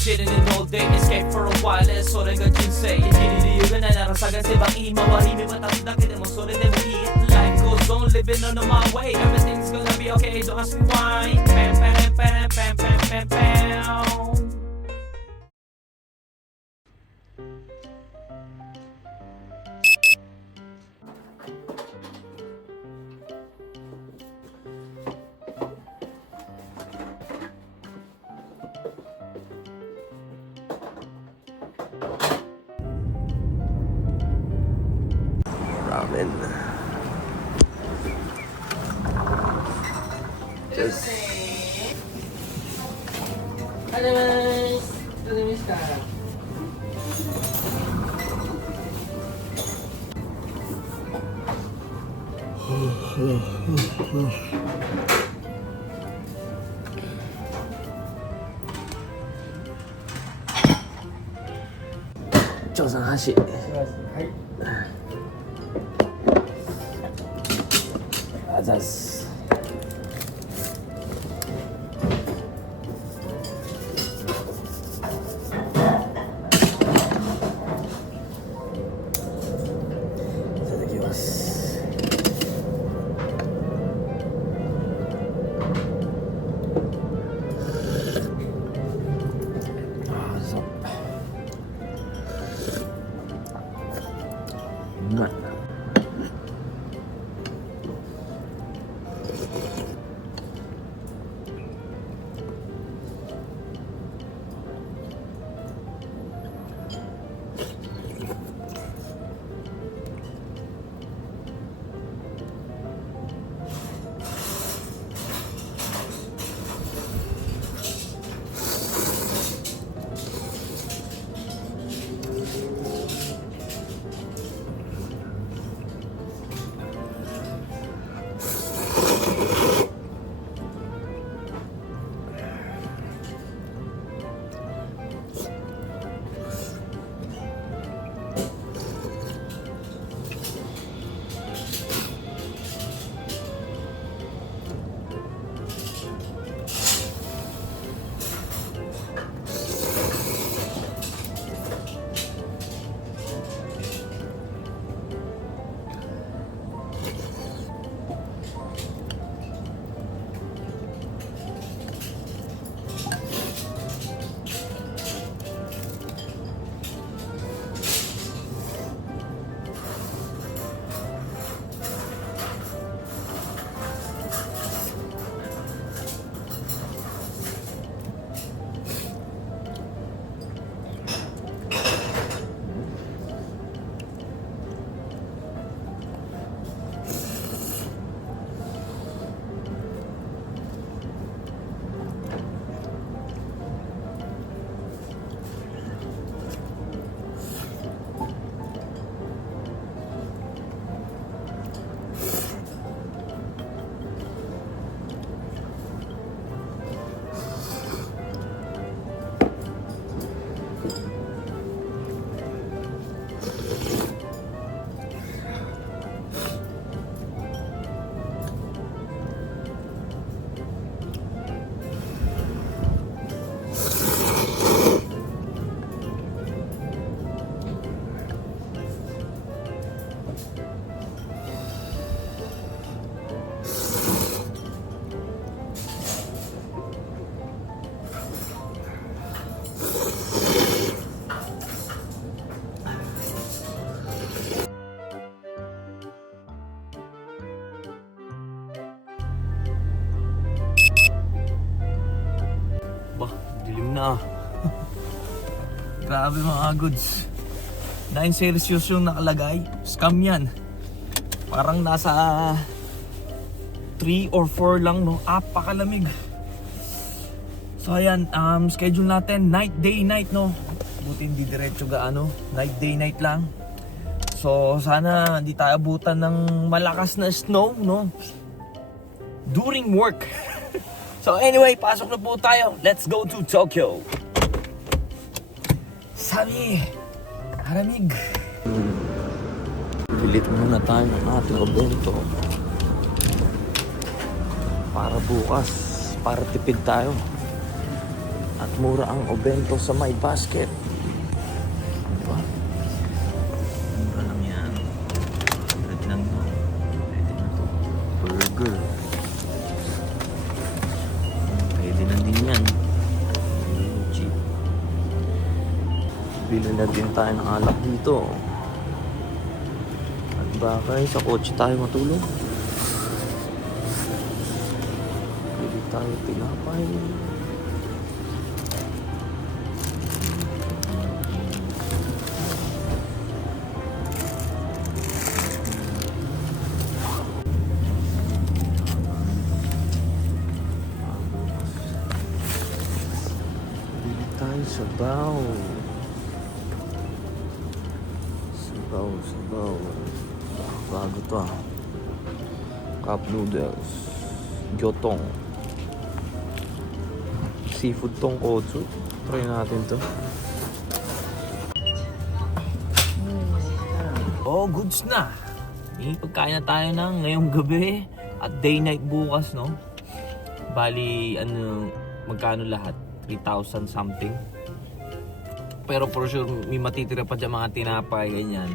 chilling in all day, escape for a while, それが人生生きる理由がないなら探せばいい周り見渡すだけでもそれでもいい Life goes on, living on my way, everything's gonna be okay, don't ask me why. Pam pam pam pam pam pam pam. Ramen. Just ありがとうございます。お疲れ様でした。長さん箸。はい。あざっす。いただきます。あ、そう。うまい。Dilim na. Grabe mga goods. 9 Celsius yung nakalagay. Scam yan. Parang nasa 3 or 4 lang, no? Apakalamig. So ayan, schedule natin night, day, night, no? Buti hindi diretso gaano. Night, day, night lang. So sana hindi tayo abutan ng malakas na snow, no? During work. So anyway, pasok na po tayo. Let's go to Tokyo. Sabi, haramig. Pilit muna tayo ng ating obento. Para bukas, para tipid tayo. At mura ang obento sa may basket. Diba? Mura lang yan. 100 lang to. Pwede na to. Burger. Pwede na din yan. Cheap. Bili na din tayo ng alak dito. At bakay sa kotse tayo matulog. Bili tayo tinapay. Bili tayo sabaw. Sabaw. Bago to ah. Cup noodles. Gyotong. Seafood tonkotsu. Try natin to. Oh, goods na. May pagkain na tayo ng ngayong gabi at day night bukas, no? Bali, magkano lahat? 3,000 something. Pero for sure, may matitira pa dyan mga tinapay, ganyan.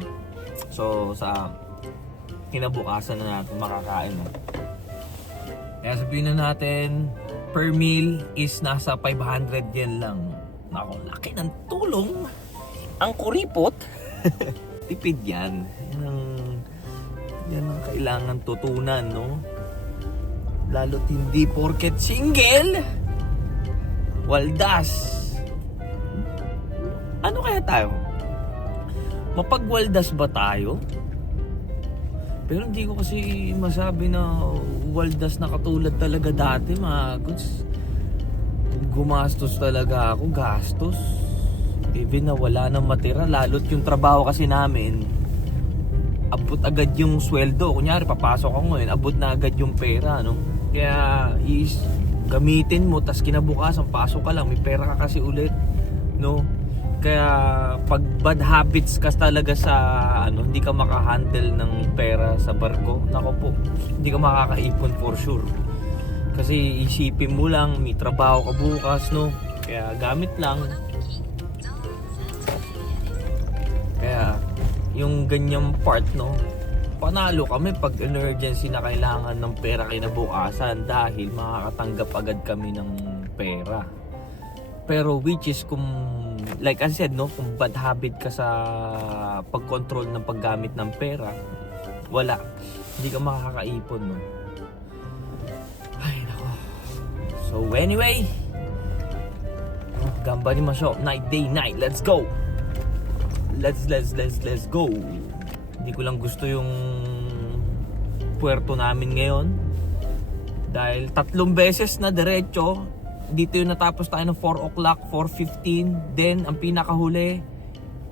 So, sa kinabukasan na natin makakain, no? Kaya sabihin na natin, per meal is nasa 500 yen lang. Nako, laki ng tulong. Ang kuripot. Tipid yan. Yan ang kailangan tutunan, no? Lalo't hindi porket single. Waldas. Ano kaya tayo? Mapagwaldas ba tayo? Pero hindi ko kasi masabi na waldas na katulad talaga dati, mga goods. Gumastos talaga ako, gastos. Even na wala nang matira, lalo't yung trabaho kasi namin, abot agad yung sweldo. Kunyari, papasok ako ngayon, abot na agad yung pera, no? Kaya, gamitin mo, tas kinabukasan, pasok ka lang, may pera ka kasi ulit, no? Kaya, pag bad habits ka talaga sa, hindi ka makahandle ng pera sa barko, nako po, hindi ka makakaipon for sure. Kasi isipin mo lang, may trabaho ka bukas, no? Kaya, gamit lang. Kaya, yung ganyang part, no, panalo kami pag emergency na kailangan ng pera kinabukasan dahil makakatanggap agad kami ng pera. Pero which is kung, like I said, no, kung bad habit ka sa pag-control ng paggamit ng pera, wala. Hindi ka makakaipon, no. Ay, nako. So anyway, gamba ni Masho, day night, let's go! Let's go. Hindi ko lang gusto yung puerto namin ngayon dahil 3 beses na diretso. Dito yung natapos tayo ng 4 o'clock, 4:15. Then ang pinakahuli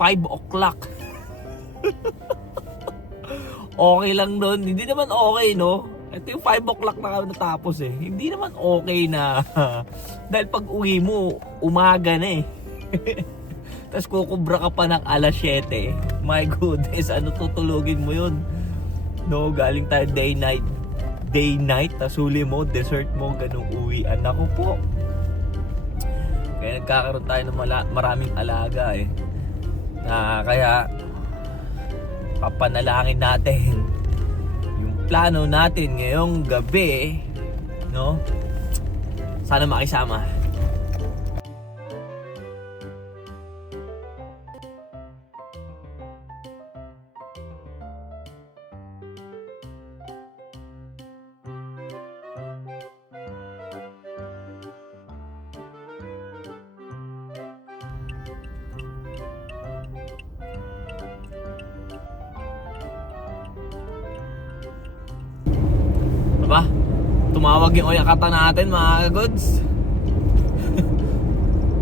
5 o'clock. Okay lang nun. Hindi naman okay, no? Ito yung 5 o'clock na kami natapos eh. Hindi naman okay na. Dahil pag uwi mo, umaga na eh. Tapos kukubra ka pa ng alas 7. My goodness, ano tutulogin mo yun? No, galing tayo day night, tapos huli mo, dessert mo, ganung uwian. Ako po. Kaya nagkakaroon tayo ng maraming alaga eh. Kaya papanalangin natin yung plano natin ngayong gabi, no? Sana makisama. Aba, tumawag yung oyakata natin, mga goods.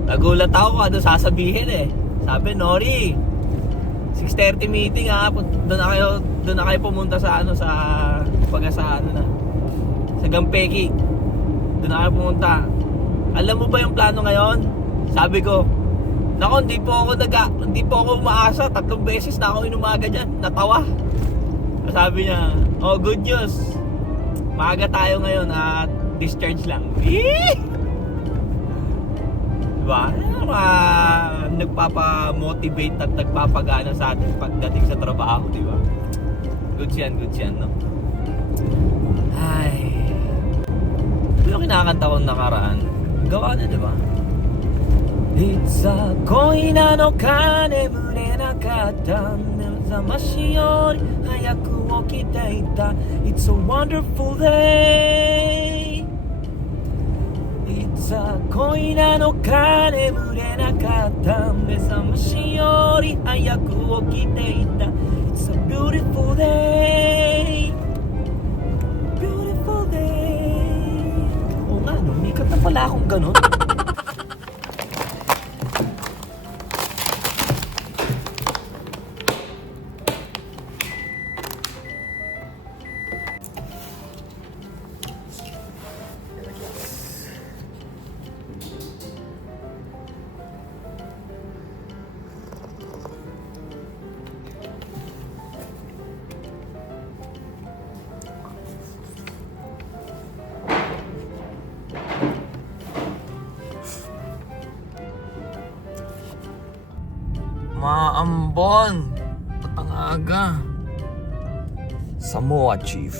Nagulat ako kung ano sasabihin eh. Sabi, Nori, 6:30 meeting ha. Doon na kayo pumunta sa sa Gampeki. Doon na kayo pumunta. Alam mo ba yung plano ngayon? Sabi ko, nako, hindi po ako umaasa. 3 beses na ako inumaga dyan. Natawa. Sabi niya, oh, good news. Maaga tayo ngayon at discharge lang. Diba? ba? Nagpapa-motivate at nagpapagana sa atin pagdating sa trabaho, di ba? Good yan, no? Ay. Yung kinakanta kong nakaraan, gawa na, di ba? It's a koi na no ka nemure nakatta Mezamashi yori hayaku okite ita It's a wonderful day It's a koi na no ka nemure nakatta Mezamashi yori hayaku okite ita It's a beautiful day Beautiful day Oo nga no, may kanta pala akong ganun. Maambon, patangaga. Samoa Chief.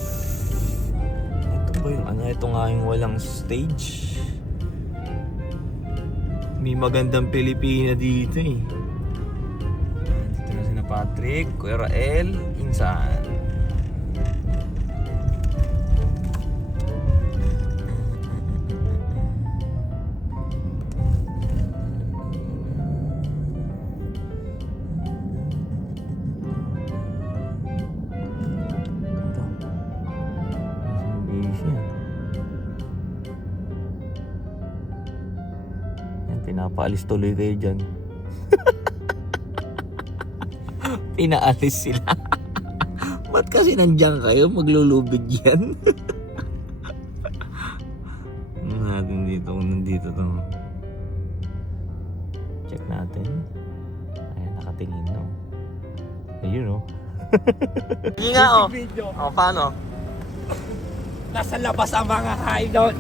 Ito ba yung ano? Ito nga yung walang stage. May magandang Pilipina dito eh. Dito na sina Patrick, Kuya Rael, Insan. Pinapaalis tuloy kayo dyan. Pinaalis sila. Ba't kasi nandiyan kayo? Maglulubid yan. Natin dito kung nandito to. Check natin. Ayan, nakatingin no. Ayun no. Hindi nga oh. Oh, paano? Nasa labas ang mga hideout.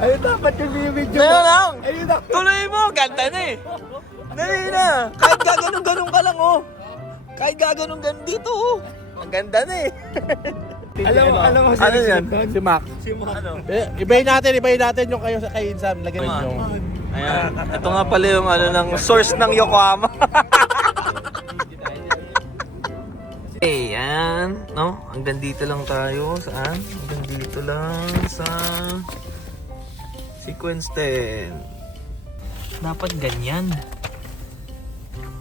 Ayun dapat yung video. Ayun lang. Ayun na. Tuloy mo, ganda na eh. Dali na. Kahit gaganong-ganong ka lang oh. Kahit gaganong-ganong dito oh. Ang ganda na eh. Alam mo Ano yan? Si Mac. Ano? Ibayin natin yung kayo sa kay Insan. Lagyan Tama. nyo. Ayan. Ito nga pala yung ano ng source ng Yokohama. Okay, yan. No? Hanggang dito lang tayo. Saan? Hanggang dito lang sa sequence 10. Dapat ganyan.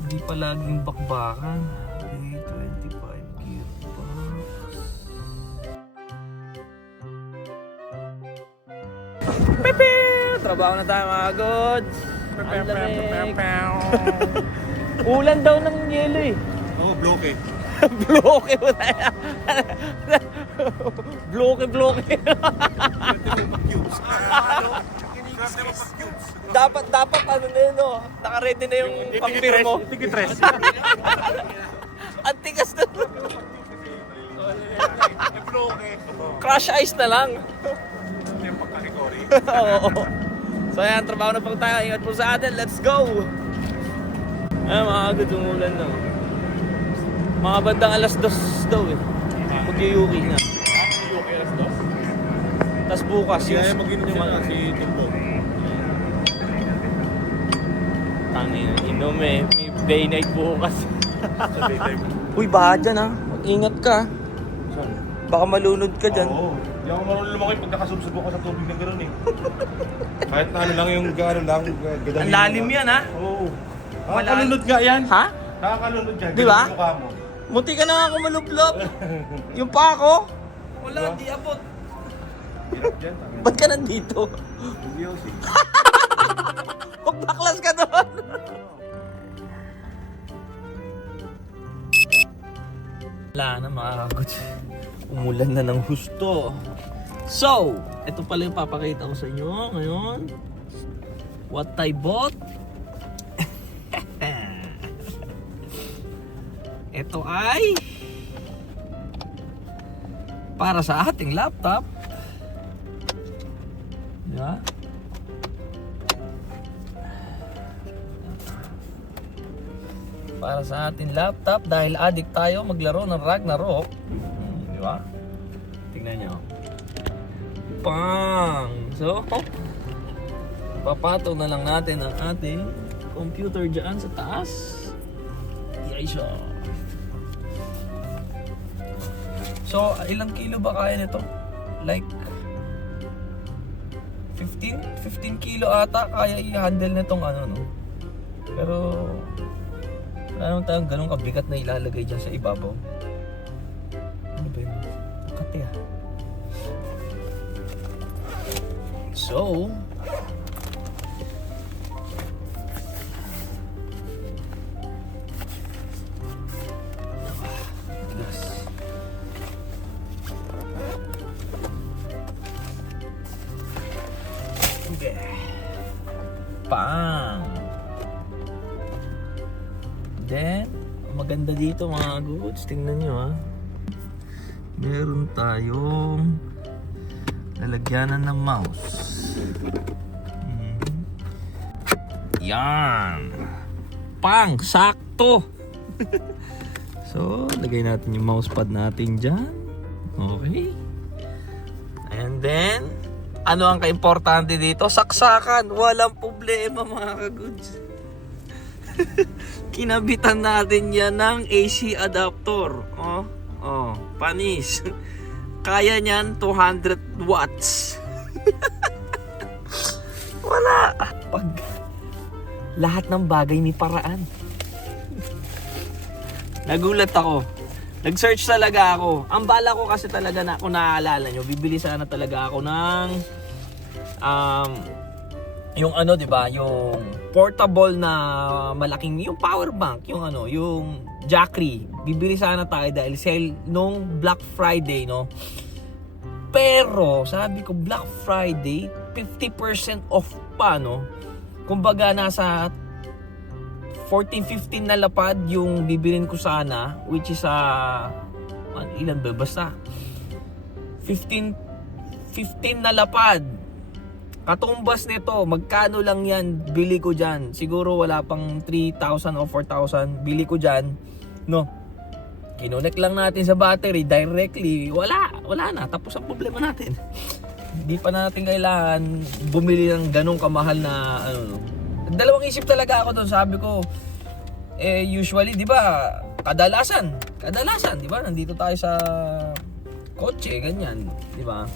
Hindi pa laging bakbakan. Okay, 25 gearbox. Pepe! Trabaho na tayo mga gods. Ang lamig. Ulan daw ng yelo eh. Oo, bloke. Bloke mo tayo. Bloke. dapat ano na yun no? Naka-ready na yung pang-beer mo. Tigitres. Ang tigas na. Bloke. Crush ice na lang. Yung pagkakikori. Oo. So ayan, trabaho na po tayo. Ingat po sa atin. Let's go! Ayan, mga agad umulan na. Mga bandang alas 2 daw eh. Mag-yuki na. Bloke alas 2. Tapos bukas Kaya mag-inom siya si Timbo. Tangin, inom eh. May day night bukas. Sa daytime. Uy, baka dyan ha. Mag-ingat ka. Saan? Baka malunod ka dyan. Oo. Hindi ako marunong lumakay pag nakasubsob ako sa tubig ng gano'n eh. Kahit na ano lang yung gano'n lang. Ang lalim yan ha. Oo. Malalim. Nakakalunod nga yan. Ha? Nakakalunod yan. Di ba? Ganun yung mukha mo. Munti ka na nga kumalublop. Yung pa ako. Wala, Diba? di abot. Hirap dyan. Ba't ka nandito? Hindi ako si. Magbaklas ka doon. Wala na mga kagots. Umulan na ng husto. So, ito pala yung papakita ko sa inyo ngayon. What I bought. Ito ay para sa ating laptop. Diba? para sa ating laptop dahil addict tayo maglaro ng Ragnarok. Di ba? Tingnan nyo. Pang! So, papatong na lang natin ang ating computer dyan sa taas. Yaisha. So, ilang kilo ba kaya nito? Like 15 kilo ata kaya i-handle nitong ano, no? Pero wala naman tayong ganun kabigat na ilalagay dyan sa ibabaw. Ano ba yun? Kati ah. So, pang. Then, maganda dito mga goods. Tingnan nyo ha. Meron tayong lalagyanan ng mouse. Yan. Pang! Sakto! So, lagay natin yung mousepad natin dyan. Okay. And then, ano ang kaimportante dito? Saksakan. Walang problema mga ka-goods. Kinabitan natin yan ng AC adapter. Oh, panis. Kaya niyan 200 watts. Wala. Pag lahat ng bagay may paraan. Nagulat ako. Nag-search talaga ako. Ang bala ko kasi talaga na kung naaalala nyo, bibili sana talaga ako ng yung ano, 'di ba, yung portable na malaking, yung power bank, yung ano, yung Jackery. Bibili sana tayo dahil sale nung Black Friday, no. Pero sabi ko Black Friday 50% off pa, no. Kumbaga nasa 14-15 na lapad yung bibilin ko sana, which is ilan ba? Basta 15 na lapad. Katumbas nito, magkano lang yan bili ko dyan? Siguro wala pang 3,000 o 4,000 bili ko dyan, no. Kinonect lang natin sa battery directly, wala na, tapos ang problema natin. Hindi pa natin kailangan bumili ng ganong kamahal na ano, no. Dalawang isip talaga ako doon. Sabi ko, usually, di ba, kadalasan, di ba, nandito tayo sa kotse, ganyan, di ba?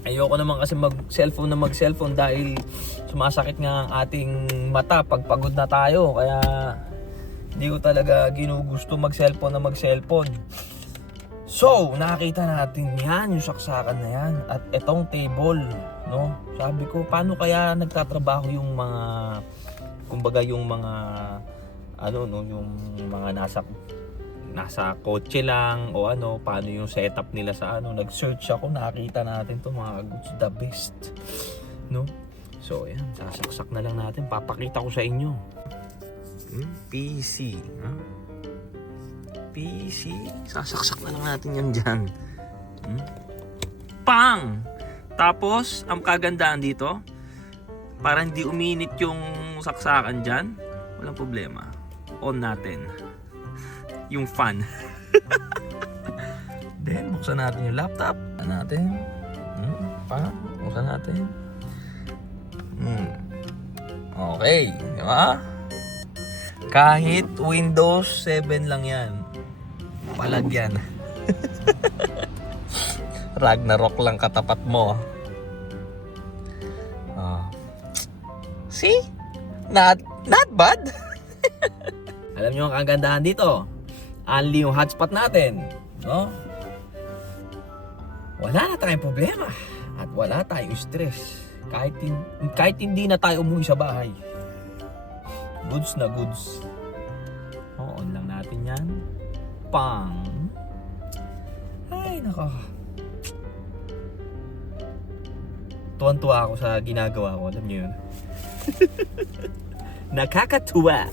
Ayoko naman kasi mag-cellphone dahil sumasakit nga ang ating mata pag pagod na tayo. Kaya, hindi ko talaga ginugusto mag-cellphone. So, nakita natin yan, yung saksakan na yan. At etong table, no? Sabi ko, paano kaya nagtatrabaho yung mga, kumbaga yung mga, ano, no, yung mga nasa kotse lang o ano, paano yung setup nila sa ano. Nag-search ako, nakita natin to mga goods, the best, no? So, ayan, sasaksak na lang natin. Papakita ko sa inyo. PC, ha? PC, sasaksak na lang natin yan dyan. Pang! Tapos, ang kagandaan dito, para hindi uminit yung saksakan dyan, walang problema. On natin yung fan. Then, buksan natin yung laptop. Buksan natin. Okay, di ba? Kahit Windows 7 lang yan, palagyan. Ragnarok lang katapat mo. See? Not bad. Alam nyo ang kagandahan dito, only yung hotspot natin, no? Wala na tayong problema at wala tayong stress. Kahit hindi na tayo umuwi sa bahay, goods na goods. On lang natin yan. Pang! Ay, nako. Tuwan-tuwa ako sa ginagawa ko. Alam niyo yun? Nakakatuwa.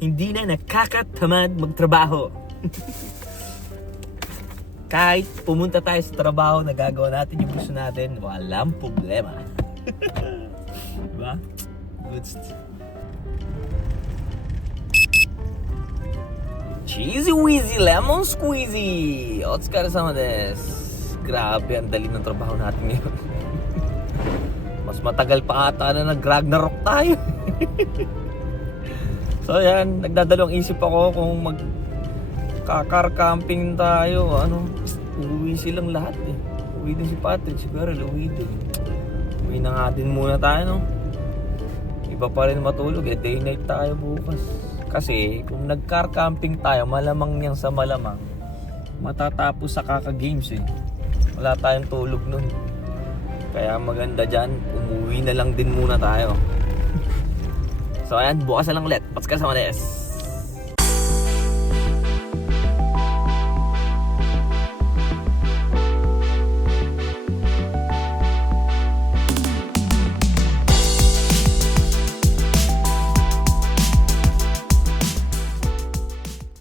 Hindi na nakakatamad magtrabaho. Kahit pumunta tayo sa trabaho, nagagawa natin yung gusto natin, walang problema. Diba? Good. Cheesy Weezy Lemon Squeezy! Otsukaresama desu! Grabe, ang dali ng trabaho natin ngayon. Mas matagal pa ata na nag-Ragnarok tayo. So yan, nagdadalawang isip ako kung car camping tayo. Uuwi silang lahat eh. Uwi din si Patrick, si Beryl, uwi din. Uwi na nga din muna tayo, no? Iba pa rin matulog eh, day night tayo bukas. Kasi kung nag-car camping tayo, malamang niyang sa malamang matatapos sa kaka-games eh. Wala tayong tulog nun. Kaya maganda dyan, umuwi na lang din muna tayo. So ayan, bukas na lang ulit. Otsukaresama desu!